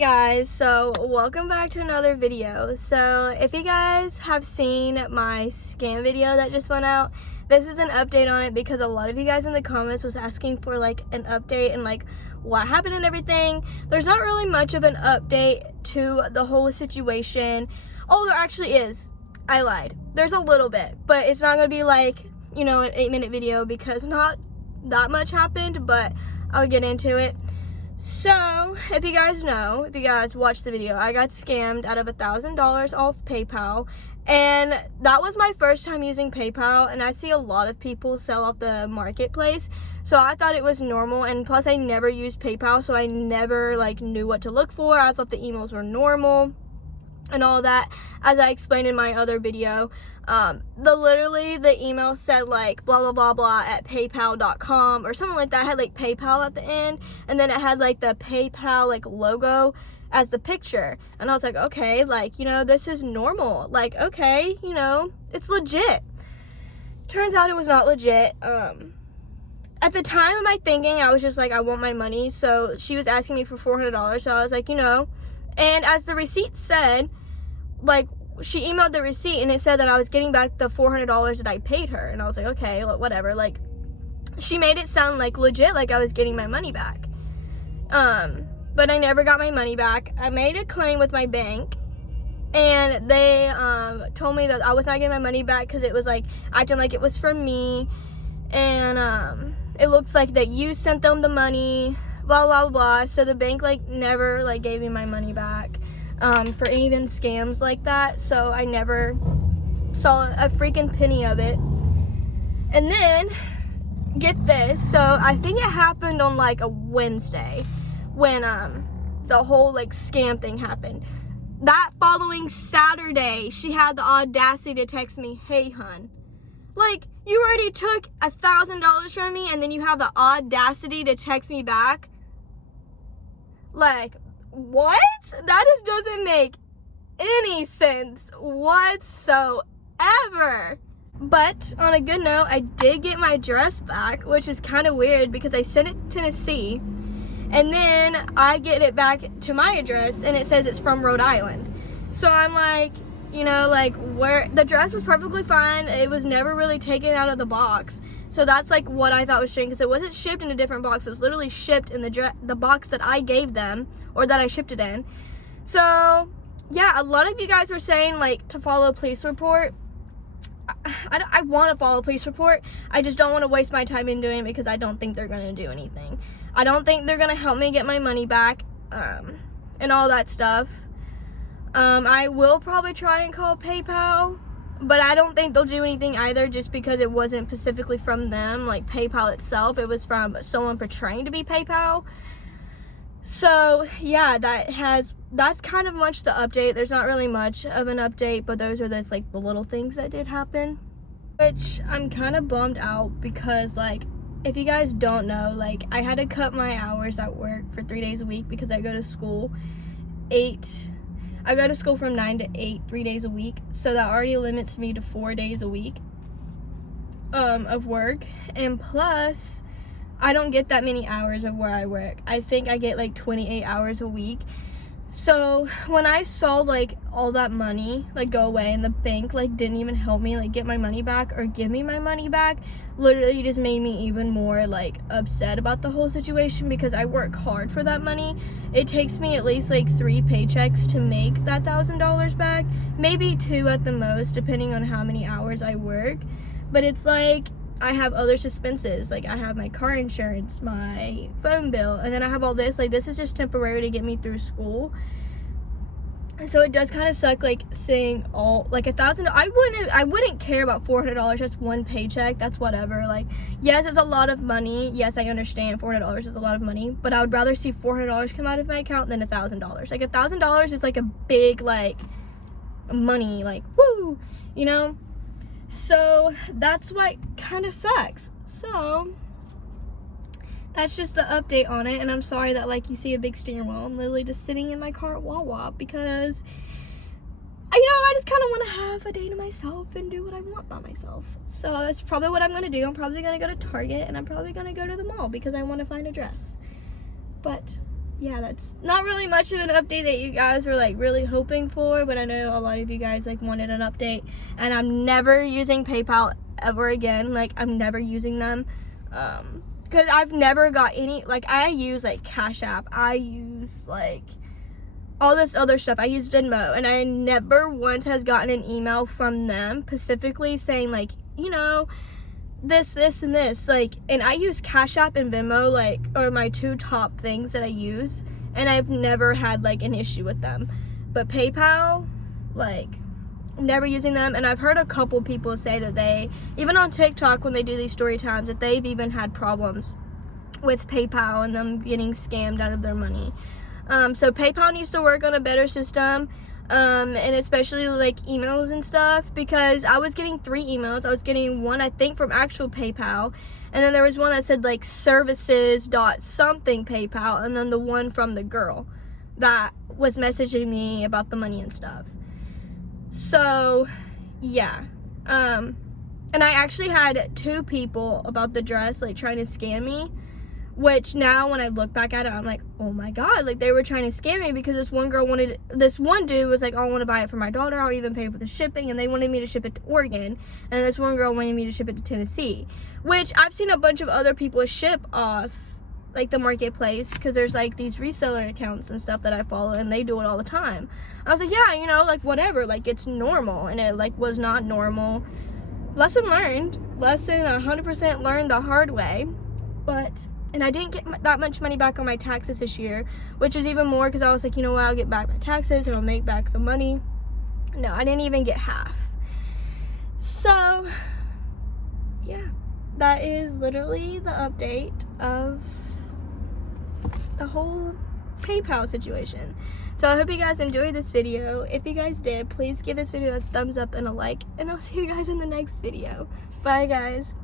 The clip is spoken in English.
Guys, so welcome back to another video. So if you guys have seen my scam video that just went out, this is an update on it because a lot of you guys in the comments was asking for like an update and like what happened and everything. There's not really much of an update to the whole situation. Oh, there actually is. I lied. There's a little bit, but it's not gonna be like, you know, an 8-minute video because not that much happened, but I'll get into it. So, if you guys know, if you guys watched the video, I got scammed out of $1,000 off Papal, and that was my first time using PayPal, and I see a lot of people sell off the marketplace, so I thought it was normal, and plus I never used PayPal, so I never like knew what to look for. I thought the emails were normal and all that, as I explained in my other video. The email said like blah blah blah blah at paypal.com or something like that. It had like PayPal at the end, and then it had like the PayPal like logo as the picture, and I was like, okay, like, you know, this is normal, like, okay, you know, it's legit. Turns out it was not legit. At the time of my thinking, I was just like, I want my money. So she was asking me for $400, so I was like, you know, and as the receipt said, like, she emailed the receipt and it said that I was getting back the $400 that I paid her, and I was like, okay, whatever. Like, she made it sound like legit, like I was getting my money back. But I never got my money back. I made a claim with my bank, and they told me that I was not getting my money back because it was like acting like it was from me, and it looks like that you sent them the money, blah blah blah. So the bank like never like gave me my money back for even scams like that, so I never saw a freaking penny of it. And then get this, so I think it happened on like a Wednesday when the whole like scam thing happened. That following Saturday, she had the audacity to text me, hey hun, like, you already took $1,000 from me and then you have the audacity to text me back? Like, what? That just doesn't make any sense whatsoever. But on a good note, I did get my dress back, which is kind of weird because I sent it to Tennessee, and then I get it back to my address and it says it's from Rhode Island. So I'm like, you know, like, where the dress was perfectly fine. It was never really taken out of the box. So that's like what I thought was strange, because it wasn't shipped in a different box. It was literally shipped in the box that I gave them, or that I shipped it in. So yeah, a lot of you guys were saying like to follow a police report. I want to follow a police report. I just don't want to waste my time in doing it because I don't think they're going to do anything. I don't think they're going to help me get my money back, and all that stuff. I will probably try and call PayPal, but I don't think they'll do anything either, just because it wasn't specifically from them, like PayPal itself. It was from someone portraying to be PayPal. So yeah, that's kind of much the update. There's not really much of an update, but those are just like the little things that did happen, which I'm kind of bummed out because, like, if you guys don't know, like, I had to cut my hours at work for 3 days a week because I go to school from 9 to 8, 3 days a week. So that already limits me to 4 days a week of work. And plus, I don't get that many hours of where I work. I think I get like 28 hours a week. So when I saw like all that money like go away, and the bank like didn't even help me like get my money back or give me my money back, literally just made me even more like upset about the whole situation, because I work hard for that money. It takes me at least like 3 paychecks to make that $1,000 back, maybe 2 at the most, depending on how many hours I work. But it's like, I have other expenses, like I have my car insurance, my phone bill, and then I have all this. Like, this is just temporary to get me through school. So it does kind of suck, like, seeing all, like, $1,000. I wouldn't care about $400. That's one paycheck. That's whatever. Like, yes, it's a lot of money. Yes, I understand $400 is a lot of money, but I would rather see $400 come out of my account than $1,000. Like, $1,000 is like a big, like, money, like, woo, you know? So that's what kind of sucks. So that's just the update on it, and I'm sorry that like you see a big steering wheel. I'm literally just sitting in my car at Wawa because, you know, I just kind of want to have a day to myself and do what I want by myself. So that's probably what I'm going to do. I'm probably going to go to Target, and I'm probably going to go to the mall because I want to find a dress. But yeah, that's not really much of an update that you guys were like really hoping for, but I know a lot of you guys like wanted an update, and I'm never using PayPal ever again. Like, I'm never using them because I've never got any, like, I use like Cash App, I use like all this other stuff, I use Venmo, and I never once has gotten an email from them specifically saying like, you know, this and this, like, and I use Cash App and Venmo, like, are my two top things that I use, and I've never had like an issue with them. But PayPal, like, never using them. And I've heard a couple people say that they, even on TikTok when they do these story times, that they've even had problems with PayPal and them getting scammed out of their money. So PayPal needs to work on a better system, and especially like emails and stuff, because I was getting 3 emails. I was getting one, I think, from actual PayPal, and then there was one that said like services dot something PayPal, and then the one from the girl that was messaging me about the money and stuff. So yeah, and I actually had 2 people about the dress like trying to scam me, which now when I look back at it, I'm like, oh my god, like they were trying to scam me, because this one dude was like, oh, I want to buy it for my daughter, I'll even pay for the shipping, and they wanted me to ship it to Oregon, and this one girl wanted me to ship it to Tennessee, which I've seen a bunch of other people ship off like the marketplace, because there's like these reseller accounts and stuff that I follow, and they do it all the time. I was like, yeah, you know, like whatever, like it's normal, and it like was not normal. Lesson learned, lesson 100% learned the hard way. But and I didn't get that much money back on my taxes this year, which is even more, because I was like, you know what, I'll get back my taxes and I'll make back the money. No, I didn't even get half. So yeah, that is literally the update of the whole PayPal situation. So I hope you guys enjoyed this video. If you guys did, please give this video a thumbs up and a like, and I'll see you guys in the next video. Bye guys.